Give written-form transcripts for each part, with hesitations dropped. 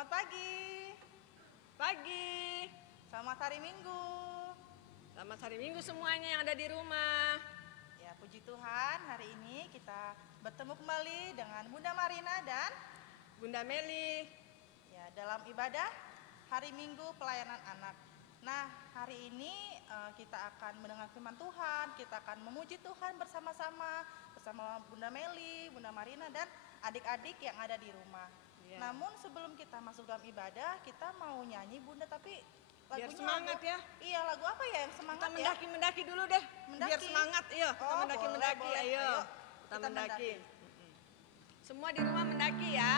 Selamat pagi. Pagi. Selamat hari Minggu. Selamat hari Minggu semuanya yang ada di rumah. Ya, puji Tuhan, hari ini kita bertemu kembali dengan Bunda Marina dan Bunda Meli. ya dalam ibadah hari Minggu pelayanan anak. Nah, hari ini kita akan mendengar firman Tuhan, kita akan memuji Tuhan bersama-sama Bunda Meli, Bunda Marina dan adik-adik yang ada di rumah. Ya. Namun sebelum kita masuk dalam ibadah, kita mau nyanyi Bunda, tapi lagunya Biar semangat lagu, ya. Iya, lagu apa ya yang semangat Kita ya? mendaki-mendaki dulu deh. Mendaki? Biar semangat, iya. Kita Oh, mendaki-mendaki, boleh. ayo. Ayo, Kita kita mendaki. mendaki. Semua di rumah mendaki ya.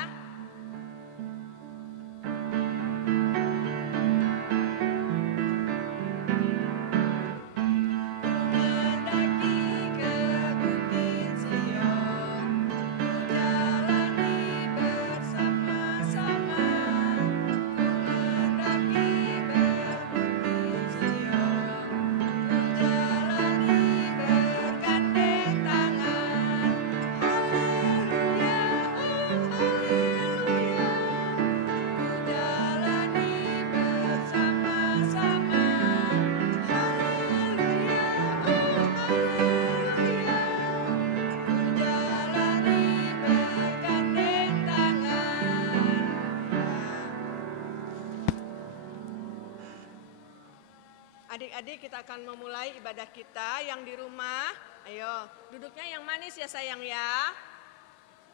Adik-adik, kita akan memulai ibadah kita yang di rumah. Ayo, duduknya yang manis ya sayang ya.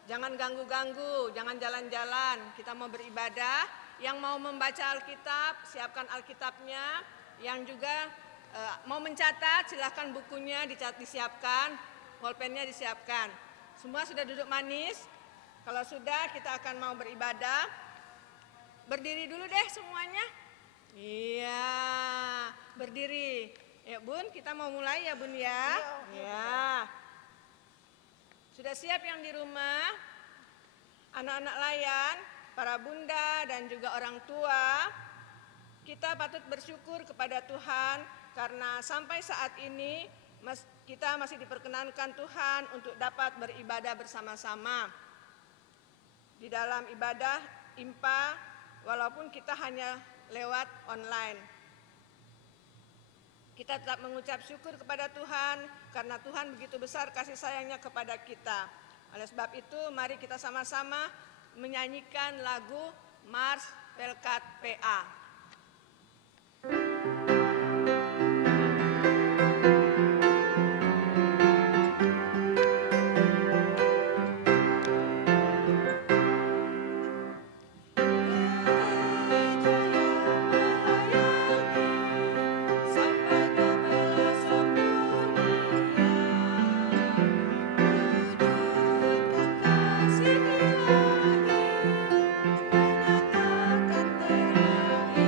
Jangan ganggu-ganggu, jangan jalan-jalan. Kita mau beribadah. Yang mau membaca Alkitab, siapkan Alkitabnya. Yang juga mau mencatat, silahkan bukunya disiapkan. Pulpennya disiapkan. Semua sudah duduk manis. Kalau sudah, kita akan mau beribadah. Berdiri dulu deh semuanya. Iya, berdiri. Ya Bun, kita mau mulai ya Bun ya. Ya. Sudah siap yang di rumah? Anak-anak layan, para bunda dan juga orang tua. Kita patut bersyukur kepada Tuhan karena sampai saat ini kita masih diperkenankan Tuhan untuk dapat beribadah bersama-sama. Di dalam ibadah IMPA, walaupun kita hanya lewat online. Kita tetap mengucap syukur kepada Tuhan karena Tuhan begitu besar kasih sayangnya kepada kita. Oleh sebab itu mari kita sama-sama menyanyikan lagu Mars Pelkat PA. Kasih ilahi menyatakan terang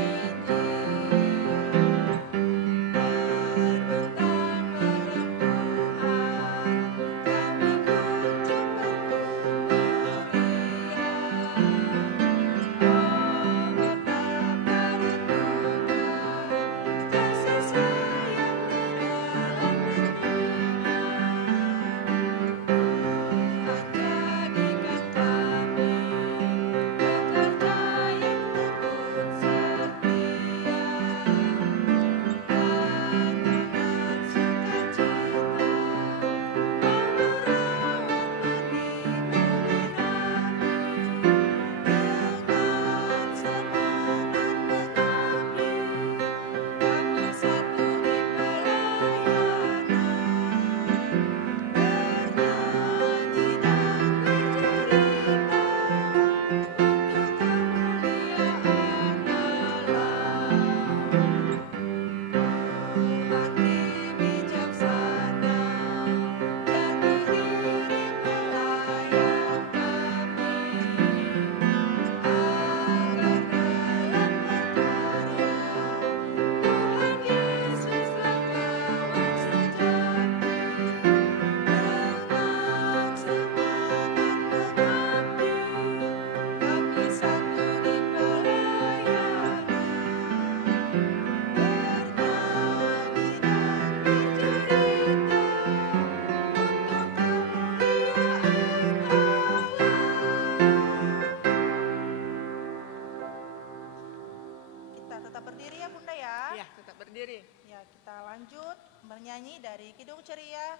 berdiri ya Bunda ya. Ya, tetap berdiri. Ya, kita lanjut bernyanyi dari Kidung Ceria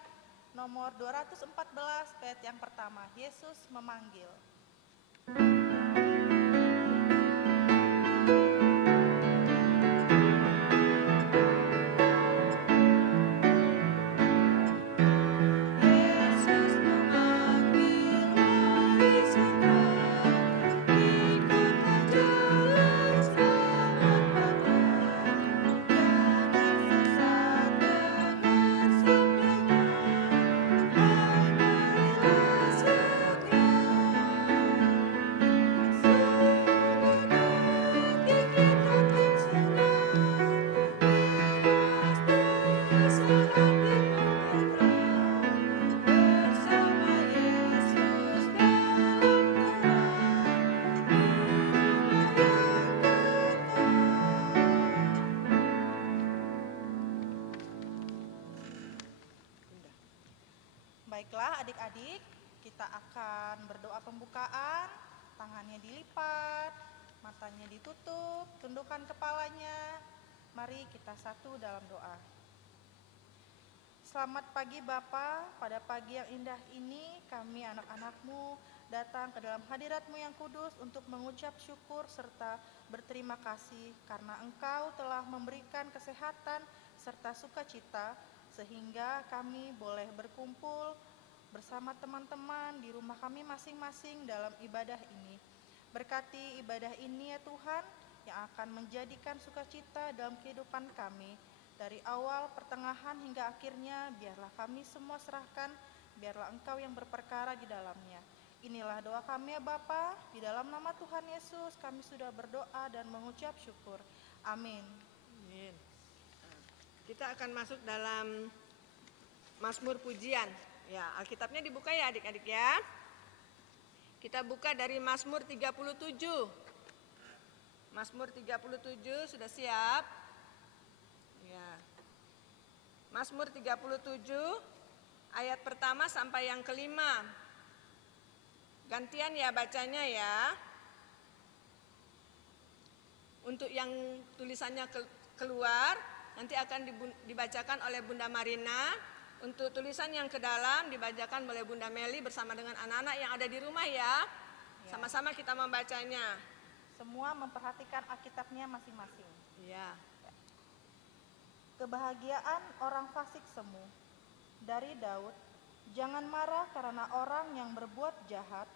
nomor 214 bait yang pertama, Yesus memanggil. Baiklah adik-adik, kita akan berdoa pembukaan, tangannya dilipat, matanya ditutup, tundukkan kepalanya. Mari kita satu dalam doa. Selamat pagi Bapa, pada pagi yang indah ini kami anak-anak-Mu datang ke dalam hadirat-Mu yang kudus untuk mengucap syukur serta berterima kasih karena Engkau telah memberikan kesehatan serta sukacita sehingga kami boleh berkumpul bersama teman-teman di rumah kami masing-masing dalam ibadah ini. Berkati ibadah ini ya Tuhan, yang akan menjadikan sukacita dalam kehidupan kami. Dari awal, pertengahan hingga akhirnya, biarlah kami semua serahkan, biarlah Engkau yang berperkara di dalamnya. Inilah doa kami ya Bapa, di dalam nama Tuhan Yesus kami sudah berdoa dan mengucap syukur. Amin. Amin. Kita akan masuk dalam Mazmur Pujian. Ya, Alkitabnya dibuka ya adik-adik ya. Kita buka dari Mazmur 37. Mazmur 37 sudah siap? Ya. Mazmur 37 ayat pertama sampai yang kelima. Gantian ya bacanya ya. Untuk yang tulisannya keluar nanti akan dibacakan oleh Bunda Marina. Untuk tulisan yang ke dalam dibacakan oleh Bunda Meli bersama dengan anak-anak yang ada di rumah ya. Sama-sama kita membacanya. Semua memperhatikan Alkitabnya masing-masing. Ya. Kebahagiaan orang fasik semu. Dari Daud, jangan marah karena orang yang berbuat jahat.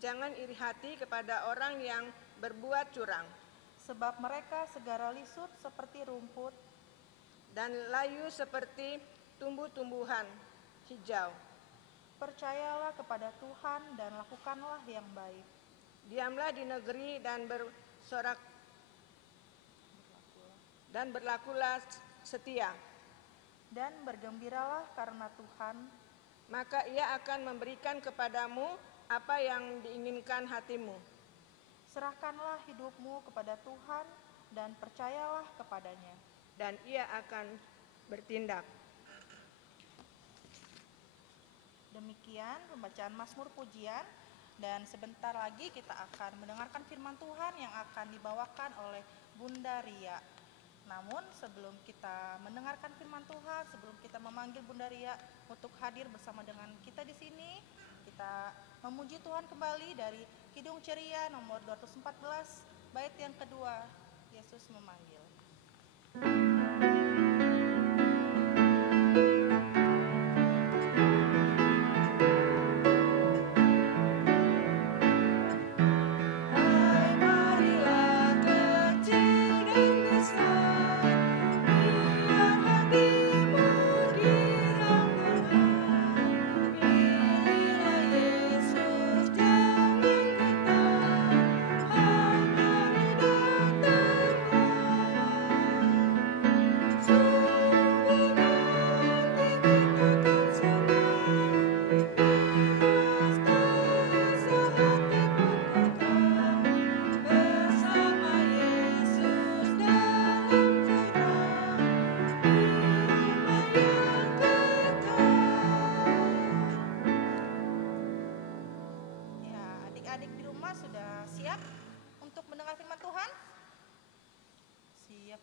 Jangan iri hati kepada orang yang berbuat curang. Sebab mereka segera lisut seperti rumput dan layu seperti tumbuh-tumbuhan hijau. Percayalah kepada Tuhan dan lakukanlah yang baik. Diamlah di negeri dan bersorak dan berlakulah setia. Dan bergembiralah karena Tuhan, maka Ia akan memberikan kepadamu apa yang diinginkan hatimu. Serahkanlah hidupmu kepada Tuhan dan percayalah kepadanya. Dan Ia akan bertindak. Demikian pembacaan Mazmur Pujian, dan sebentar lagi kita akan mendengarkan firman Tuhan yang akan dibawakan oleh Bunda Ria. Namun sebelum kita mendengarkan firman Tuhan, sebelum kita memanggil Bunda Ria untuk hadir bersama dengan kita di sini, kita memuji Tuhan kembali dari Kidung Ceria nomor 214 bait yang kedua, Yesus memanggil.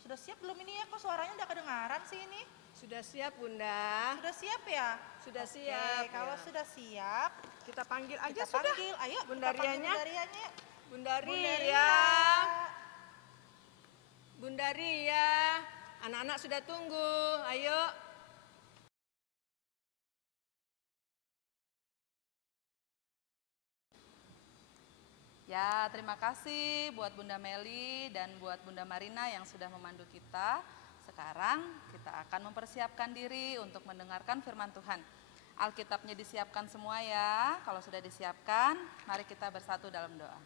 Sudah siap belum ini ya? Kok suaranya udah kedengaran sih ini? Sudah siap Bunda? Sudah siap ya? Sudah Oke, siap. kalau Ya. sudah siap, Kita panggil aja kita sudah. panggil. Ayo, Bunda kita panggil Rianya. Bunda Rianya. Bunda Bunda Ria. Ria. Bunda Ria. Anak-anak sudah tunggu. Ayo. Ya, terima kasih buat Bunda Meli dan buat Bunda Marina yang sudah memandu kita. Sekarang kita akan mempersiapkan diri untuk mendengarkan firman Tuhan. Alkitabnya disiapkan semua ya. Kalau sudah disiapkan, mari kita bersatu dalam doa.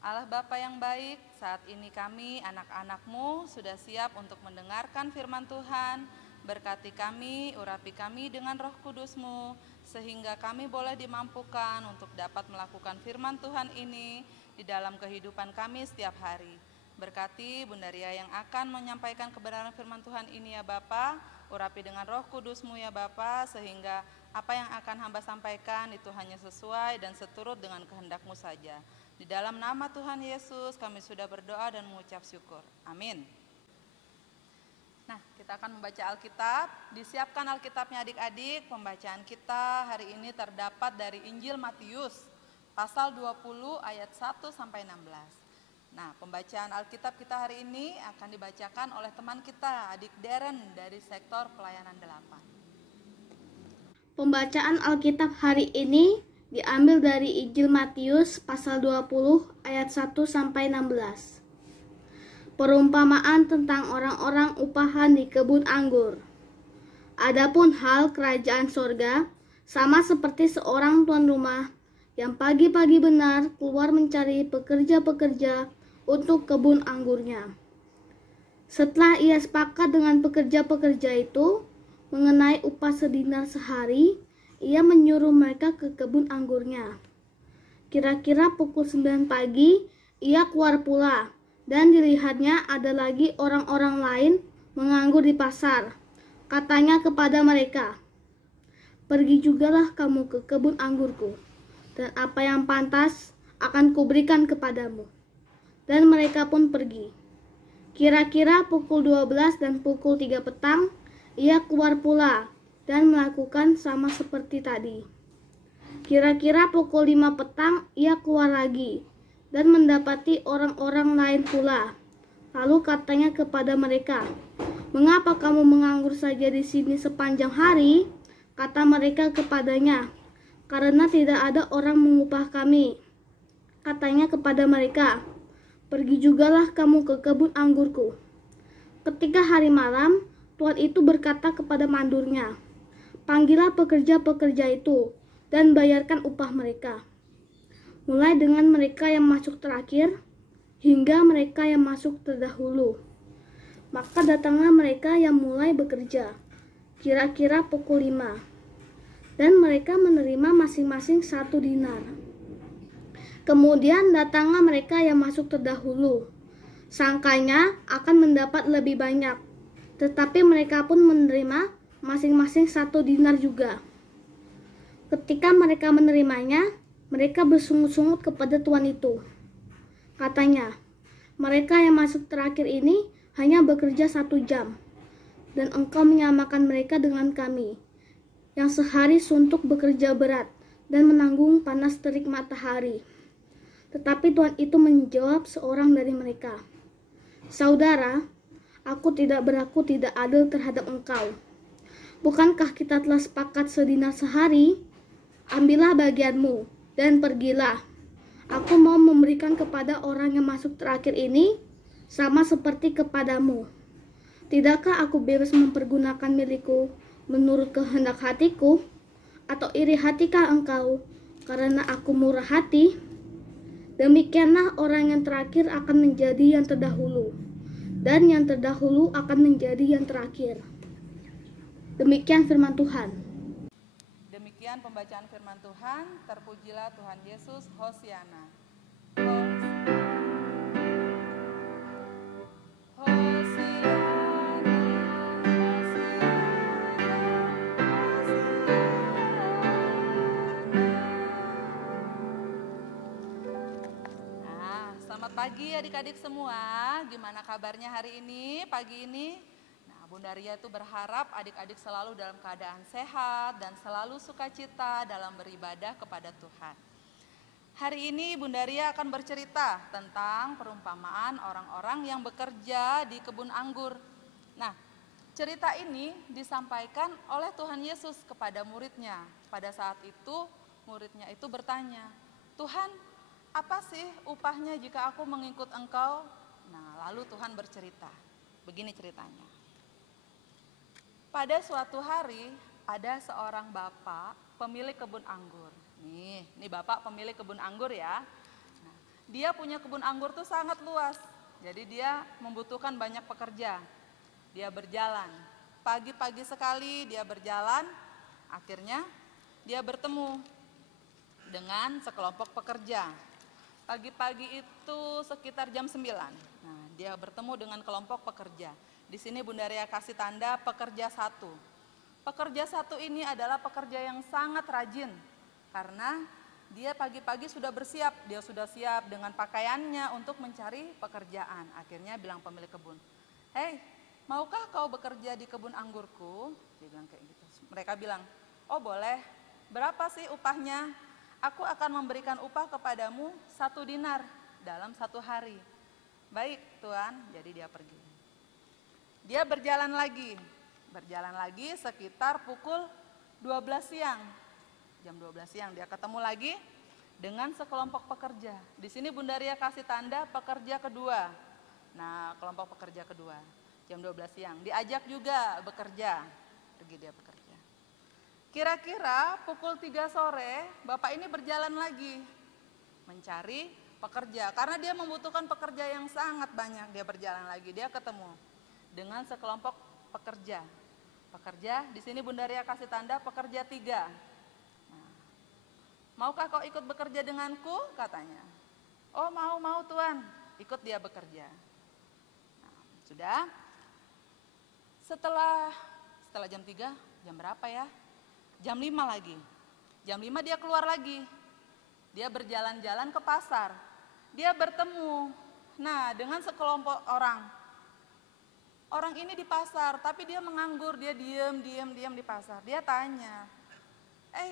Allah Bapa yang baik, saat ini kami anak-anak-Mu sudah siap untuk mendengarkan firman Tuhan. Berkati kami, urapi kami dengan Roh Kudus-Mu, sehingga kami boleh dimampukan untuk dapat melakukan firman Tuhan ini di dalam kehidupan kami setiap hari. Berkati Bunda Ria yang akan menyampaikan kebenaran firman Tuhan ini ya Bapa, urapi dengan Roh Kudus-Mu ya Bapa, sehingga apa yang akan hamba sampaikan itu hanya sesuai dan seturut dengan kehendak-Mu saja. Di dalam nama Tuhan Yesus kami sudah berdoa dan mengucap syukur. Amin. Nah, kita akan membaca Alkitab. Disiapkan Alkitabnya adik-adik. Pembacaan kita hari ini terdapat dari Injil Matius, pasal 20 ayat 1 sampai 16. Nah, pembacaan Alkitab kita hari ini akan dibacakan oleh teman kita, adik Deren dari sektor pelayanan 8. Pembacaan Alkitab hari ini diambil dari Injil Matius pasal 20 ayat 1 sampai 16. Perumpamaan tentang orang-orang upahan di kebun anggur. Adapun hal kerajaan sorga sama seperti seorang tuan rumah yang pagi-pagi benar keluar mencari pekerja-pekerja untuk kebun anggurnya. Setelah ia sepakat dengan pekerja-pekerja itu mengenai upah sedinar sehari, ia menyuruh mereka ke kebun anggurnya. Kira-kira pukul 9 pagi, ia keluar pula. Dan dilihatnya ada lagi orang-orang lain menganggur di pasar. Katanya kepada mereka, "Pergi jugalah kamu ke kebun anggurku, dan apa yang pantas akan kuberikan kepadamu." Dan mereka pun pergi. Kira-kira pukul 12 dan pukul 3 petang, ia keluar pula dan melakukan sama seperti tadi. Kira-kira pukul 5 petang, ia keluar lagi dan mendapati orang-orang lain pula. Lalu katanya kepada mereka, "Mengapa kamu menganggur saja di sini sepanjang hari?" Kata mereka kepadanya, "Karena tidak ada orang mengupah kami." Katanya kepada mereka, "Pergi jugalah kamu ke kebun anggurku." Ketika hari malam, tuan itu berkata kepada mandurnya, "Panggillah pekerja-pekerja itu dan bayarkan upah mereka, mulai dengan mereka yang masuk terakhir hingga mereka yang masuk terdahulu." Maka datanglah mereka yang mulai bekerja, kira-kira pukul 5, dan mereka menerima masing-masing 1 dinar. Kemudian datanglah mereka yang masuk terdahulu. Sangkanya akan mendapat lebih banyak, tetapi mereka pun menerima masing-masing 1 dinar juga. Ketika mereka menerimanya, mereka bersungut-sungut kepada tuan itu. Katanya, "Mereka yang masuk terakhir ini hanya bekerja 1 jam, dan engkau menyamakan mereka dengan kami, yang sehari suntuk bekerja berat dan menanggung panas terik matahari." Tetapi tuan itu menjawab seorang dari mereka, "Saudara, aku tidak berlaku tidak adil terhadap engkau. Bukankah kita telah sepakat sedinar sehari? Ambillah bagianmu dan pergilah. Aku mau memberikan kepada orang yang masuk terakhir ini sama seperti kepadamu. Tidakkah aku bebas mempergunakan milikku menurut kehendak hatiku? Atau iri hatikah engkau karena aku murah hati?" Demikianlah orang yang terakhir akan menjadi yang terdahulu, dan yang terdahulu akan menjadi yang terakhir. Demikian firman Tuhan. Demikian pembacaan firman Tuhan. Terpujilah Tuhan Yesus. Hosiana. pagi adik-adik semua, gimana kabarnya hari ini, pagi ini? Nah, Bunda Ria itu berharap adik-adik selalu dalam keadaan sehat dan selalu sukacita dalam beribadah kepada Tuhan. Hari ini Bunda Ria akan bercerita tentang perumpamaan orang-orang yang bekerja di kebun anggur. Nah, cerita ini disampaikan oleh Tuhan Yesus kepada muridnya. Pada saat itu muridnya itu bertanya, "Tuhan, apa sih upahnya jika aku mengikut Engkau?" Nah, lalu Tuhan bercerita. Begini ceritanya. Pada suatu hari ada seorang bapak pemilik kebun anggur. Ini bapak pemilik kebun anggur ya. Nah, dia punya kebun anggur tuh sangat luas. Jadi dia membutuhkan banyak pekerja. Dia berjalan. Pagi-pagi sekali dia berjalan. Akhirnya dia bertemu dengan sekelompok pekerja. Pagi-pagi itu sekitar jam 9. Nah, dia bertemu dengan kelompok pekerja. Di sini Bunda Ria kasih tanda pekerja satu. Pekerja satu ini adalah pekerja yang sangat rajin. Karena dia pagi-pagi sudah bersiap. Dia sudah siap dengan pakaiannya untuk mencari pekerjaan. Akhirnya bilang pemilik kebun, "Hei, maukah kau bekerja di kebun anggurku?" Dia bilang kayak gitu. Mereka bilang, "Oh boleh, berapa sih upahnya?" "Aku akan memberikan upah kepadamu 1 dinar dalam 1 hari." "Baik Tuan," jadi dia pergi. Dia berjalan lagi sekitar pukul 12 siang. Jam 12 siang dia ketemu lagi dengan sekelompok pekerja. Di sini Bunda Ria kasih tanda pekerja kedua. Nah, kelompok pekerja kedua. Jam 12 siang diajak juga bekerja. Pergi dia bekerja. Kira-kira pukul 3 sore, bapak ini berjalan lagi mencari pekerja. Karena dia membutuhkan pekerja yang sangat banyak. Dia berjalan lagi, dia ketemu dengan sekelompok pekerja. Pekerja, di sini Bunda Ria kasih tanda pekerja 3. Nah, "Maukah kau ikut bekerja denganku?" katanya. "Oh mau Tuan," ikut dia bekerja. Nah, sudah. Setelah jam 3, jam berapa ya? Jam 5 lagi. Jam 5 dia keluar lagi. Dia berjalan-jalan ke pasar. Dia bertemu dengan sekelompok orang. Orang ini di pasar, tapi dia menganggur, dia diam di pasar. Dia tanya,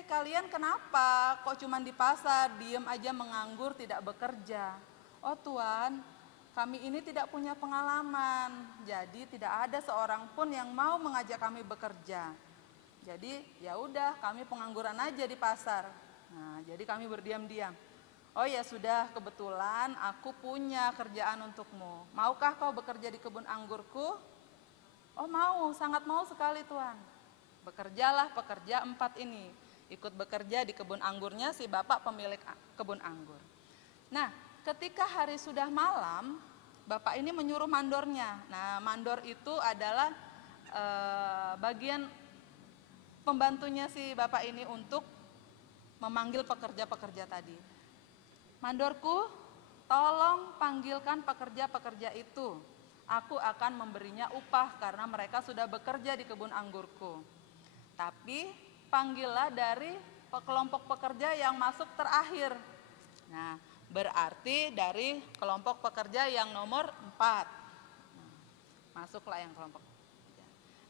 "Kalian kenapa kok cuma di pasar, diam aja menganggur, tidak bekerja?" "Oh Tuan, kami ini tidak punya pengalaman, jadi tidak ada seorang pun yang mau mengajak kami bekerja. Jadi ya udah, kami pengangguran aja di pasar. Nah, jadi kami berdiam-diam." "Oh ya sudah, kebetulan aku punya kerjaan untukmu. Maukah kau bekerja di kebun anggurku?" "Oh mau, sangat mau sekali Tuan." Bekerjalah pekerja 4 ini. Ikut bekerja di kebun anggurnya si bapak pemilik kebun anggur. Nah, ketika hari sudah malam, bapak ini menyuruh mandornya. Nah, mandor itu adalah bagian pembantunya si bapak ini untuk memanggil pekerja-pekerja tadi. "Mandorku, tolong panggilkan pekerja-pekerja itu. Aku akan memberinya upah karena mereka sudah bekerja di kebun anggurku. Tapi panggillah dari kelompok pekerja yang masuk terakhir." Nah, berarti dari kelompok pekerja yang nomor 4. Nah, masuklah yang kelompok pekerja.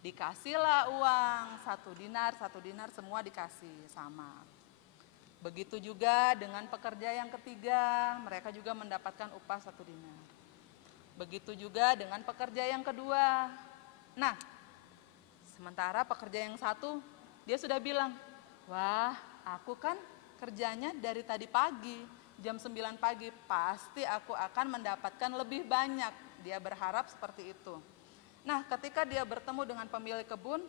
Dikasihlah uang 1 dinar semua dikasih sama. Begitu juga dengan pekerja yang ketiga, mereka juga mendapatkan upah 1 dinar. Begitu juga dengan pekerja yang kedua. Nah, sementara pekerja yang satu, dia sudah bilang, "Wah, aku kan kerjanya dari tadi pagi, jam 9 pagi, pasti aku akan mendapatkan lebih banyak." Dia berharap seperti itu. Nah, ketika dia bertemu dengan pemilik kebun,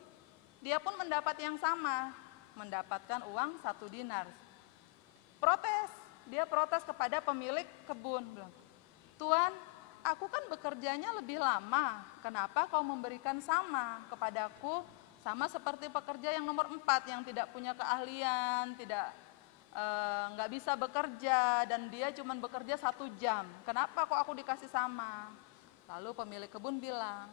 dia pun mendapat yang sama, mendapatkan uang 1 dinar. Dia protes kepada pemilik kebun, bilang, "Tuan, aku kan bekerjanya lebih lama, kenapa kau memberikan sama kepadaku, sama seperti pekerja yang nomor 4 yang tidak punya keahlian, nggak bisa bekerja, dan dia cuma bekerja 1 jam. Kenapa kok aku dikasih sama?" Lalu pemilik kebun bilang,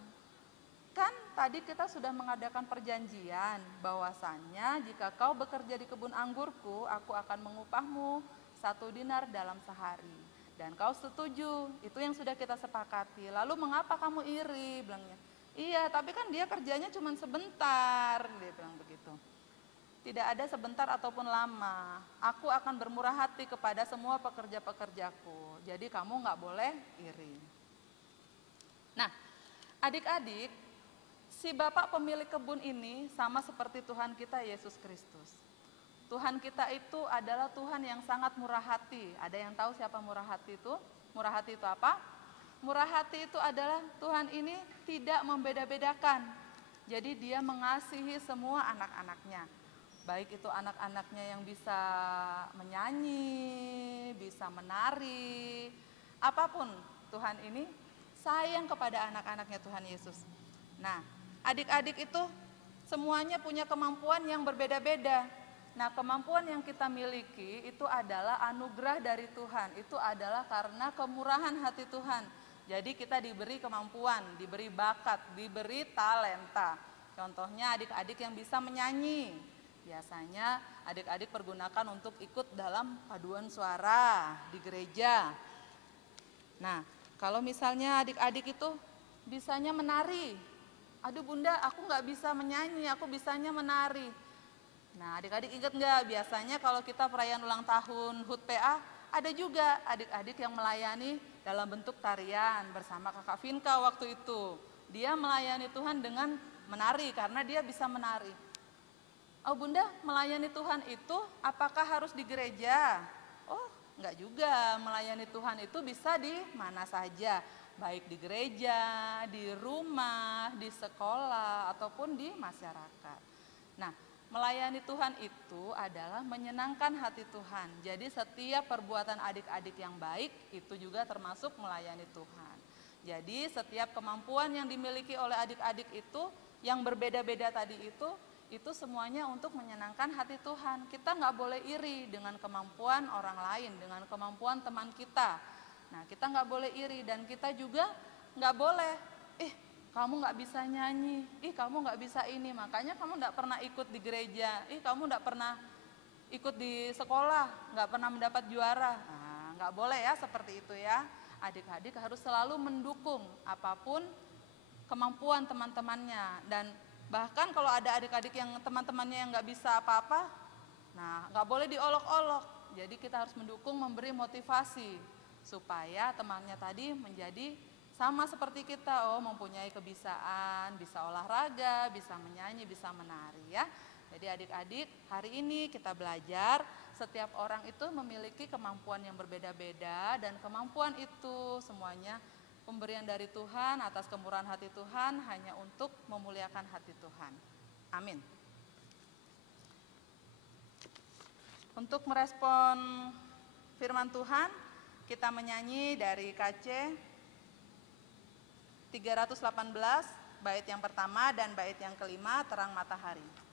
"Kan tadi kita sudah mengadakan perjanjian bahwasannya jika kau bekerja di kebun anggurku, aku akan mengupahmu 1 dinar dalam sehari. Dan kau setuju, itu yang sudah kita sepakati. Lalu mengapa kamu iri? Bilangnya, iya tapi kan dia kerjanya cuma sebentar, dia bilang begitu. Tidak ada sebentar ataupun lama. Aku akan bermurah hati kepada semua pekerja-pekerjaku. Jadi kamu nggak boleh iri. Nah, adik-adik, si Bapak pemilik kebun ini sama seperti Tuhan kita Yesus Kristus. Tuhan kita itu adalah Tuhan yang sangat murah hati. Ada yang tahu siapa murah hati itu? Murah hati itu apa? Murah hati itu adalah Tuhan ini tidak membeda-bedakan. Jadi dia mengasihi semua anak-anaknya. Baik itu anak-anaknya yang bisa menyanyi, bisa menari, apapun Tuhan ini sayang kepada anak-anaknya Tuhan Yesus. Nah, adik-adik itu semuanya punya kemampuan yang berbeda-beda. Nah, kemampuan yang kita miliki itu adalah anugerah dari Tuhan. Itu adalah karena kemurahan hati Tuhan. Jadi kita diberi kemampuan, diberi bakat, diberi talenta. Contohnya adik-adik yang bisa menyanyi. Biasanya adik-adik pergunakan untuk ikut dalam paduan suara di gereja. Nah, kalau misalnya adik-adik itu bisanya menari. Aduh bunda, aku nggak bisa menyanyi, aku bisanya menari. Nah, adik-adik ingat nggak, biasanya kalau kita perayaan ulang tahun HUT PA, ada juga adik-adik yang melayani dalam bentuk tarian bersama kakak Vinka waktu itu. Dia melayani Tuhan dengan menari karena dia bisa menari. Oh bunda, melayani Tuhan itu apakah harus di gereja? Oh enggak juga, melayani Tuhan itu bisa di mana saja. Baik di gereja, di rumah, di sekolah, ataupun di masyarakat. Nah, melayani Tuhan itu adalah menyenangkan hati Tuhan. Jadi setiap perbuatan adik-adik yang baik itu juga termasuk melayani Tuhan. Jadi setiap kemampuan yang dimiliki oleh adik-adik itu yang berbeda-beda tadi itu semuanya untuk menyenangkan hati Tuhan. Kita nggak boleh iri dengan kemampuan orang lain, dengan kemampuan teman kita. Nah, kita nggak boleh iri dan kita juga nggak boleh, kamu nggak bisa nyanyi, kamu nggak bisa ini, makanya kamu nggak pernah ikut di gereja, kamu nggak pernah ikut di sekolah, nggak pernah mendapat juara. Nah, nggak boleh ya seperti itu ya. Adik-adik harus selalu mendukung apapun kemampuan teman-temannya. Dan bahkan kalau ada adik-adik yang teman-temannya yang nggak bisa apa-apa, nah nggak boleh diolok-olok. Jadi kita harus mendukung, memberi motivasi supaya temannya tadi menjadi sama seperti kita, mempunyai kebisaan, bisa olahraga, bisa menyanyi, bisa menari ya. Jadi adik-adik, hari ini kita belajar setiap orang itu memiliki kemampuan yang berbeda-beda dan kemampuan itu semuanya pemberian dari Tuhan atas kemurahan hati Tuhan hanya untuk memuliakan hati Tuhan. Amin. Untuk merespon firman Tuhan, kita menyanyi dari KC 318, bait yang pertama dan bait yang kelima, Terang Matahari.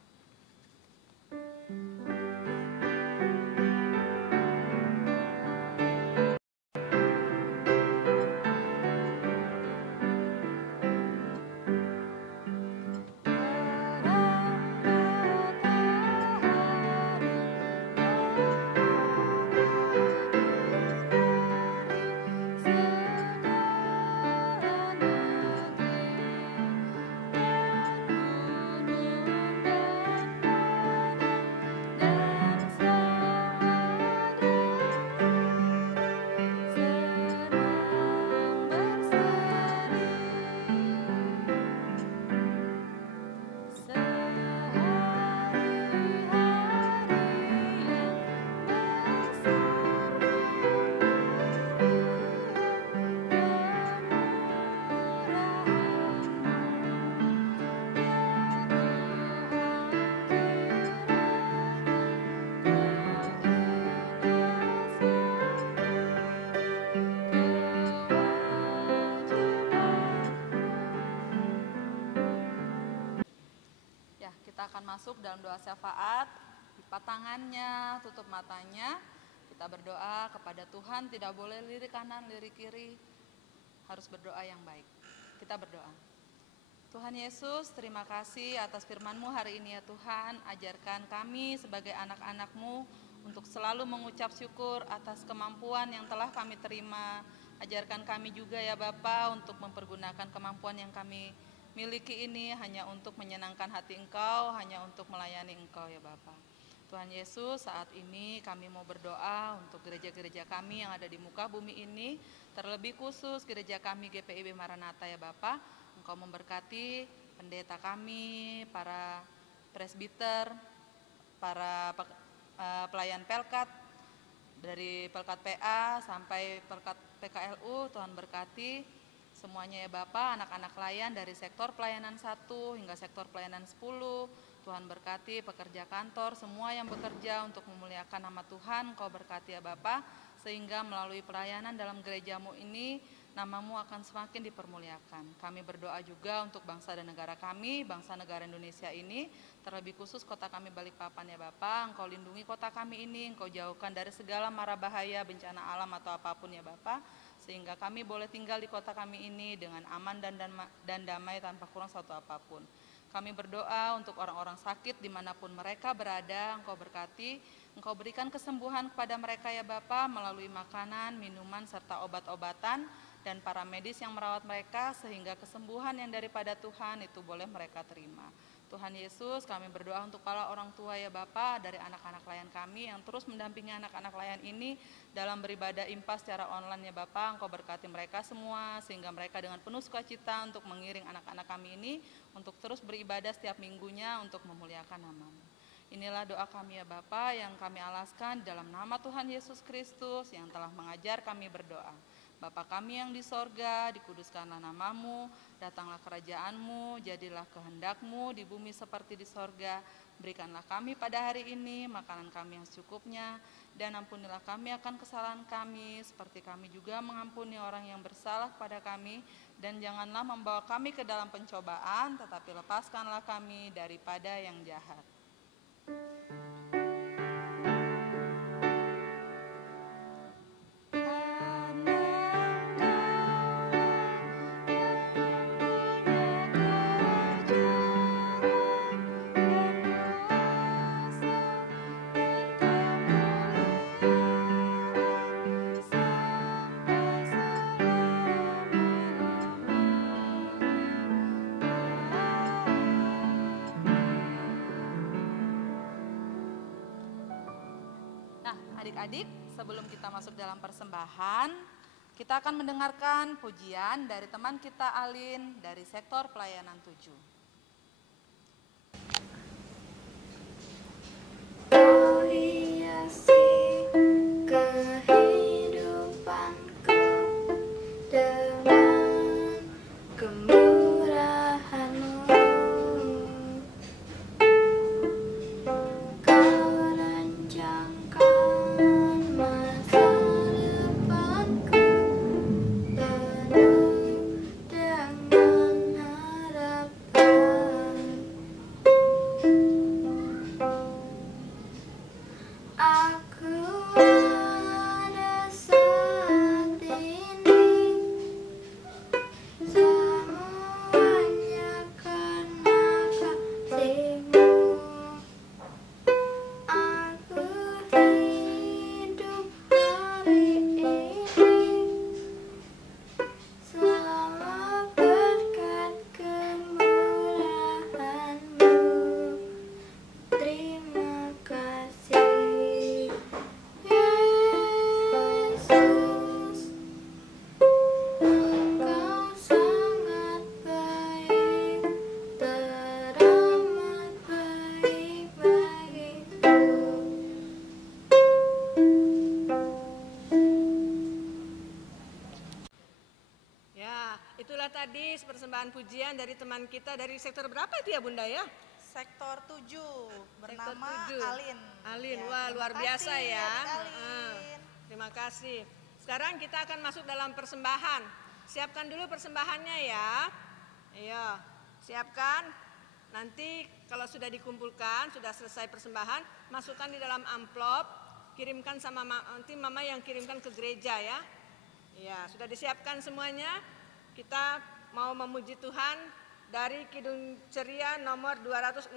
Masuk dalam doa syafaat, lipat tangannya, tutup matanya, kita berdoa kepada Tuhan, tidak boleh lirik kanan, lirik kiri, harus berdoa yang baik. Kita berdoa. Tuhan Yesus, terima kasih atas firman-Mu hari ini ya Tuhan, ajarkan kami sebagai anak-anak-Mu untuk selalu mengucap syukur atas kemampuan yang telah kami terima. Ajarkan kami juga ya Bapa untuk mempergunakan kemampuan yang kami miliki ini hanya untuk menyenangkan hati Engkau, hanya untuk melayani Engkau ya Bapa. Tuhan Yesus, saat ini kami mau berdoa untuk gereja-gereja kami yang ada di muka bumi ini, terlebih khusus gereja kami GPIB Maranatha ya Bapa. Engkau memberkati pendeta kami, para presbiter, para pelayan Pelkat, dari Pelkat PA sampai Pelkat PKLU, Tuhan berkati semuanya ya Bapak, anak-anak layan dari sektor pelayanan 1 hingga sektor pelayanan 10. Tuhan berkati pekerja kantor, semua yang bekerja untuk memuliakan nama Tuhan, Kau berkati ya Bapak, sehingga melalui pelayanan dalam gerejamu ini, namamu akan semakin dipermuliakan. Kami berdoa juga untuk bangsa dan negara kami, bangsa negara Indonesia ini, terlebih khusus kota kami Balikpapan ya Bapak. Engkau lindungi kota kami ini, Engkau jauhkan dari segala mara bahaya, bencana alam atau apapun ya Bapak, sehingga kami boleh tinggal di kota kami ini dengan aman dan damai tanpa kurang satu apapun. Kami berdoa untuk orang-orang sakit dimanapun mereka berada, Engkau berkati, Engkau berikan kesembuhan kepada mereka ya Bapa melalui makanan, minuman, serta obat-obatan, dan para medis yang merawat mereka, sehingga kesembuhan yang daripada Tuhan itu boleh mereka terima. Tuhan Yesus, kami berdoa untuk para orang tua ya Bapa dari anak-anak layan kami yang terus mendampingi anak-anak layan ini dalam beribadah impas secara online ya Bapa. Engkau berkati mereka semua sehingga mereka dengan penuh sukacita untuk mengiring anak-anak kami ini untuk terus beribadah setiap minggunya untuk memuliakan nama-Mu. Inilah doa kami ya Bapa yang kami alaskan dalam nama Tuhan Yesus Kristus yang telah mengajar kami berdoa. Bapa kami yang di sorga, dikuduskanlah namamu, datanglah kerajaan-Mu, jadilah kehendak-Mu di bumi seperti di sorga. Berikanlah kami pada hari ini makanan kami yang secukupnya, dan ampunilah kami akan kesalahan kami, seperti kami juga mengampuni orang yang bersalah kepada kami. Dan janganlah membawa kami ke dalam pencobaan, tetapi lepaskanlah kami daripada yang jahat. Adik-adik, sebelum kita masuk dalam persembahan, kita akan mendengarkan pujian dari teman kita Alin dari sektor pelayanan 7. Kau hiasi kehidupanku dengan kemurahan-Mu. Kau rancangkan masa depanku penuh dengan harapan. Aku ada saat ini, semuanya karena kasih-Mu. Aku hidup hari ini selama berkat kemurahan-Mu. Terima kasih Yesus, Engkau sangat baik, teramat baik bagiku. Ya, itulah tadi persembahan pujian dari teman kita dari sektor berapa itu ya Bunda ya? Sektor 7 bernama Sektor 7. Alin. Alin, Ya, wah terima luar biasa kasih, ya. Adik Alin. Terima kasih. Sekarang kita akan masuk dalam persembahan. Siapkan dulu persembahannya ya. Ayo, siapkan. Nanti kalau sudah dikumpulkan, sudah selesai persembahan, masukkan di dalam amplop, kirimkan sama nanti mama yang kirimkan ke gereja ya. Ya, sudah disiapkan semuanya. Kita mau memuji Tuhan dari Kidung Ceria nomor 263,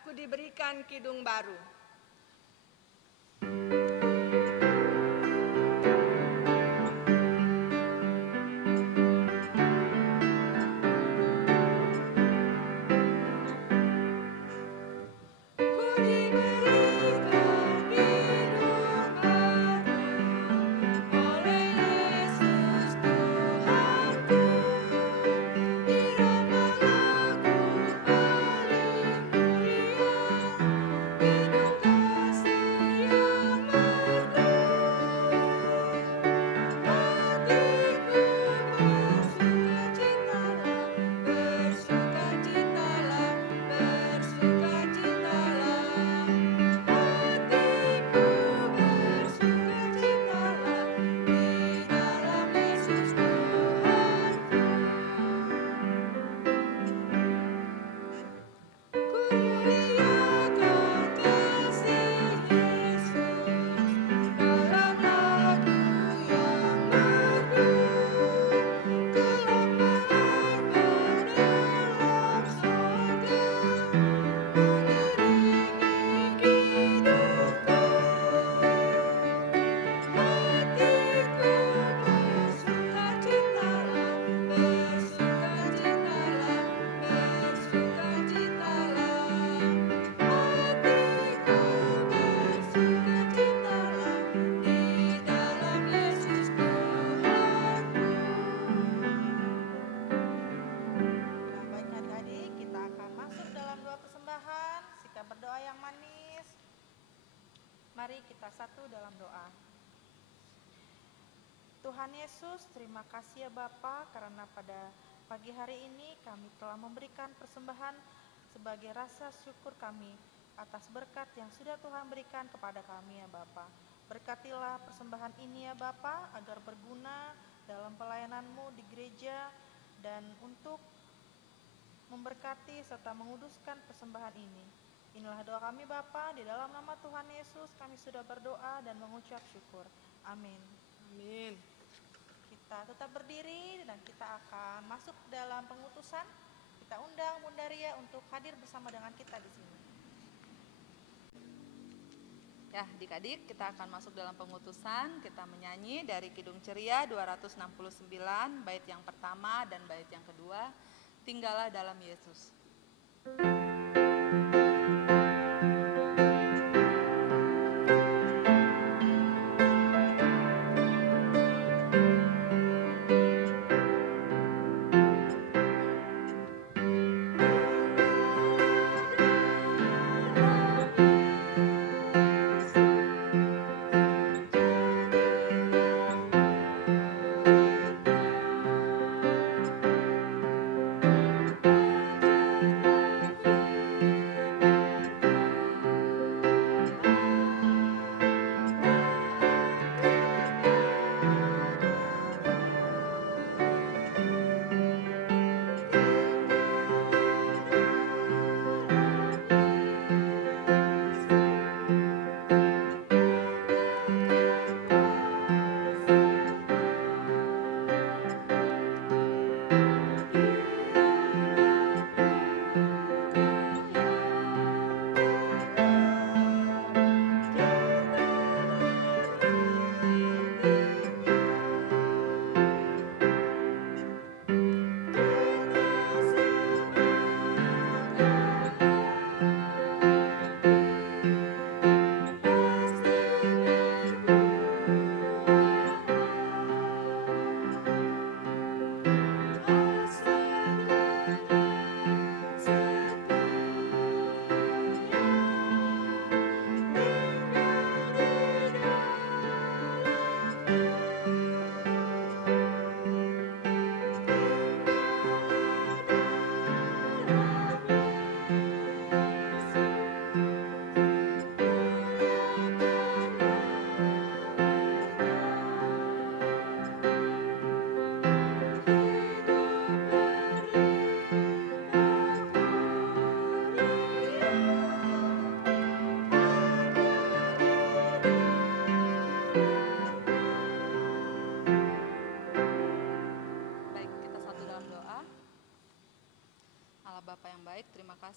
Ku diberikan kidung baru. Mari kita satu dalam doa. Tuhan Yesus, terima kasih ya Bapa, karena pada pagi hari ini kami telah memberikan persembahan sebagai rasa syukur kami atas berkat yang sudah Tuhan berikan kepada kami ya Bapa. Berkatilah persembahan ini ya Bapa, agar berguna dalam pelayanan-Mu di gereja dan untuk memberkati serta menguduskan persembahan ini. Inilah doa kami Bapa, di dalam nama Tuhan Yesus kami sudah berdoa dan mengucap syukur. Amin. Amin. Kita tetap berdiri dan kita akan masuk dalam pengutusan. Kita undang Bunda Ria untuk hadir bersama dengan kita di sini. Ya, adik-adik, kita akan masuk dalam pengutusan. Kita menyanyi dari Kidung Ceria 269, bait yang pertama dan bait yang kedua, Tinggallah dalam Yesus.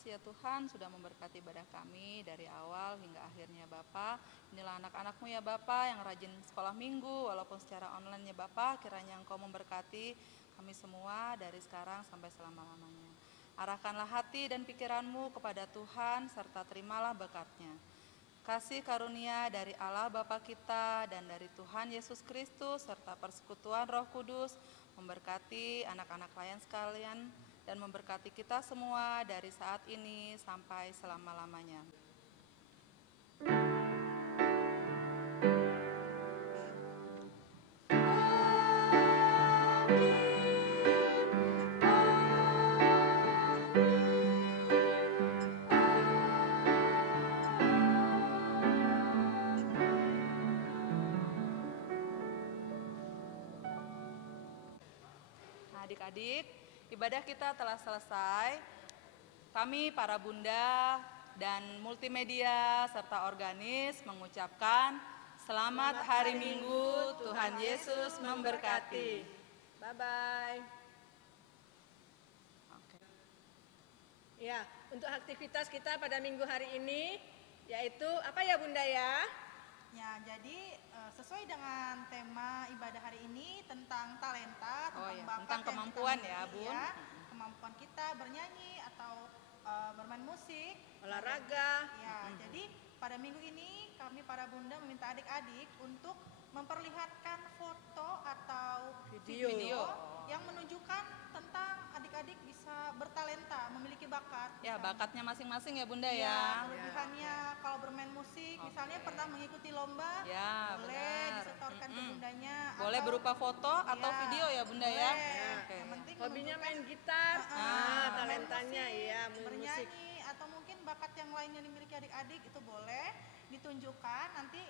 Ya Tuhan, sudah memberkati ibadah kami dari awal hingga akhirnya Bapa. Inilah anak-anak-Mu ya Bapa yang rajin sekolah minggu walaupun secara online ya Bapa. Kiranya Engkau memberkati kami semua dari sekarang sampai selama-lamanya. Arahkanlah hati dan pikiran-Mu kepada Tuhan serta terimalah berkat-Nya. Kasih karunia dari Allah Bapa kita dan dari Tuhan Yesus Kristus serta persekutuan Roh Kudus memberkati anak-anak layan sekalian dan memberkati kita semua dari saat ini sampai selama-lamanya. Adik-adik, ibadah kita telah selesai. Kami para bunda dan multimedia serta organis mengucapkan selamat hari Minggu, Tuhan Yesus memberkati. Bye-bye. Ya, untuk aktivitas kita pada minggu hari ini, yaitu apa ya Bunda ya? Ya, jadi sesuai dengan tema ibadah hari ini tentang talenta, tentang kemampuan ya, Bun. Ya, kemampuan kita bernyanyi atau bermain musik, olahraga. Ya, jadi pada minggu ini kami para bunda meminta adik-adik untuk memperlihatkan foto atau video yang menunjukkan tentang adik-adik bisa bertalenta, memiliki bakat Ya, bakatnya masing-masing ya Bunda Ya, ya. kelebihannya kalau bermain musik, misalnya pernah mengikuti lomba, Ya, boleh benar. disetorkan ke bundanya. Boleh atau- berupa foto atau Ya, video ya Bunda ya. boleh. Oke. Yang penting Hobinya menunjukkan, main gitar, main talentanya musik, iya main musik. bernyanyi, atau mungkin bakat yang lain yang dimiliki adik-adik itu boleh ditunjukkan. Nanti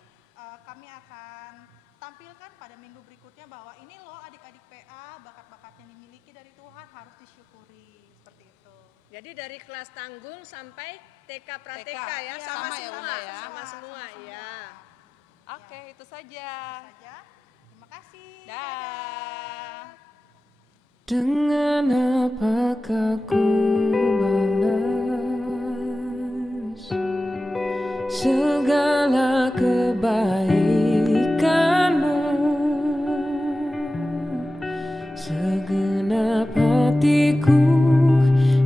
kami akan tampilkan pada minggu berikutnya bahwa ini loh adik-adik PA, bakat-bakat yang dimiliki dari Tuhan harus disyukuri, seperti itu. Jadi dari kelas tanggung sampai TK Prateka TK, ya, iya, sama sama ya, semua, Bunda ya. sama semua, ya. Oke, itu saja. Saja. Terima kasih. Dah. Dengan apakah ku balas segala kebaikanmu, segenap hatiku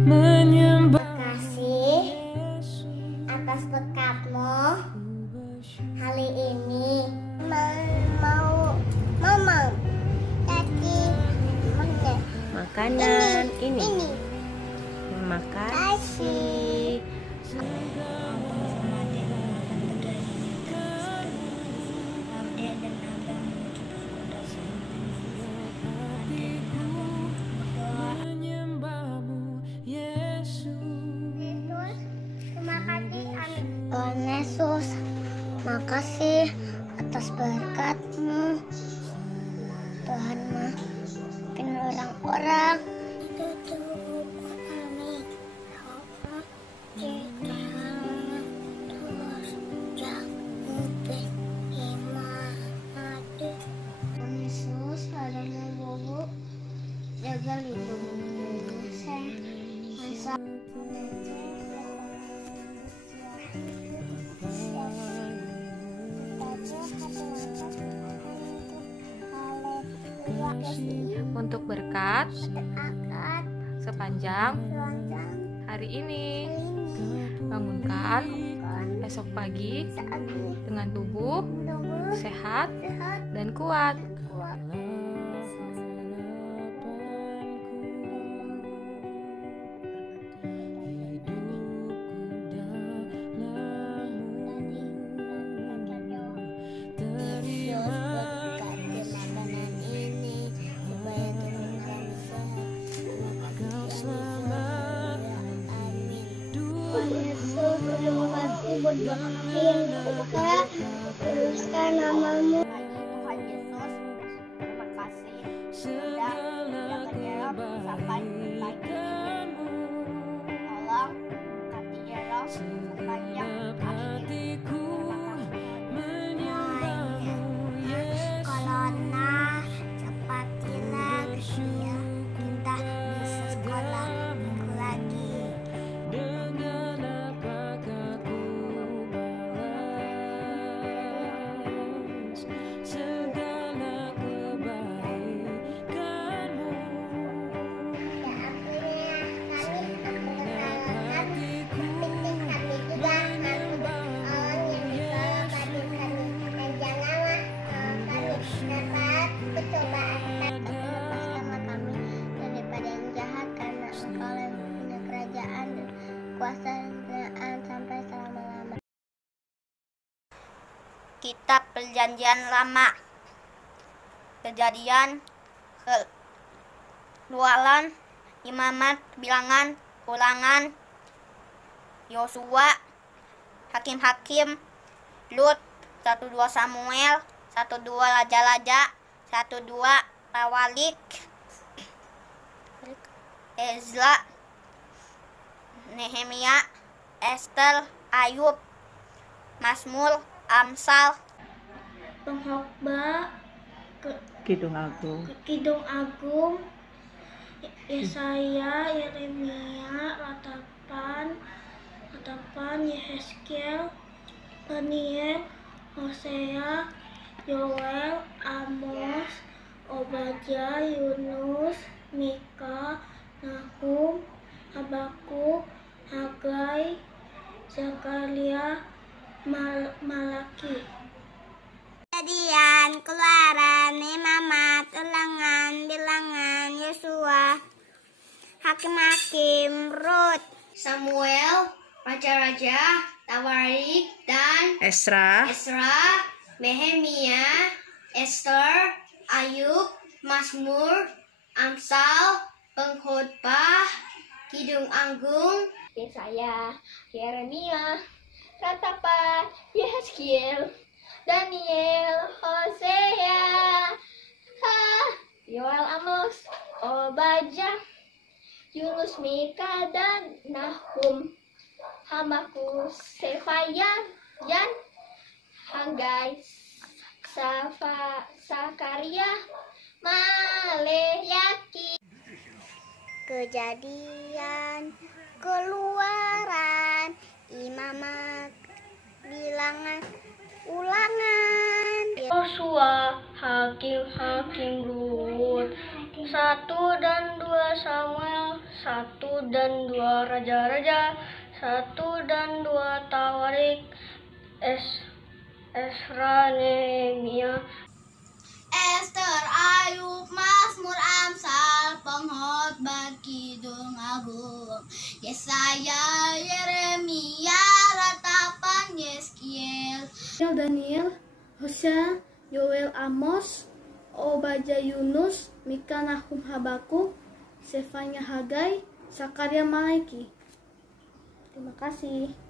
menyembah. Kasih atas berkatmu hari ini. Mau mama tadi makanan ini. Terima kasih. Menyembahmu Yesus. Terima kasih, amin. Tuhan Yesus, makasih atas berkat-Mu. Tuhan maafin orang-orang. Amin. Terus jangan beriman. Tuhan Yesus, adanya bobo, jaga lindungi saya. Masa untuk berkat sepanjang hari ini. Bangunkan esok pagi dengan tubuh sehat dan kuat. Terima kasih buat doa yang kita teruskan namamu. Tuhan Yesus, terima kasih sudah jaga sampai pagi. Tolong kasih jarak sepanjang hari ini. Corona cepatilah dia kita bisa sekolah minggu lagi. Dengan apakah ku balas segala kebaikanmu, hatiku daripada yang jahat, karena Engkau yang punya kerajaan dan kuasa dan kemuliaan sampai selama-lamanya. Kitab Perjanjian Lama, Kejadian, Keluaran, Imamat, Bilangan, Ulangan, Yosua, Hakim-Hakim, Lut, 1-2 Samuel, 1-2 Raja-Raja, 1-2 Tawalik, Ezra, Nehemia, Ester, Ayub, Mazmur, Amsal, Pengkhotbah, Kidung Agung. Kidung Agung, Yesaya, Yeremia, Ratapan, Yehezkiel, Daniel, Hosea, Yoel, Amos, Obadya, Yunus, Mika, Nahum, Habakuk, Hagai, Zakaria, Malaki. Kejadian, Keluaran, Imamat, Ulangan, Bilangan, Yosua, Hakim-Hakim, Rut, Samuel, Raja-Raja, Tawarik, dan Esra, Nehemia, Esther, Ayub, Mazmur, Amsal, Pengkhotbah, Kidung Agung, Yesaya, Yeremia, Ratapan, Yehezkiel, Daniel, Hosea, Yoel, Amos, Obadjah, Yunus, Mika, dan Nahum, Habakkuk, Sefaya, Yan, Hagai, Sakaria, Maleakhi. Kejadian, Keluaran, Imamat, Bilangan, Ulangan, Yosua, Hakim, Rut, 1 dan 2 Samuel, 1 dan 2 Raja-Raja, 1 dan 2 Tawarik, Esra, Nehemia, Esther, Ayub, Mazmur, Amsal, Pengkhotbah, Kidung Agung, Yesaya, Yeremia, Ratapan, Yehezkiel, Daniel, Hosea, Yoel, Amos, Obadjah, Yunus, Mika, Nahum, Habakkuk, Sefanya, Hagai, Sakaria, Maleakhi. Terima kasih.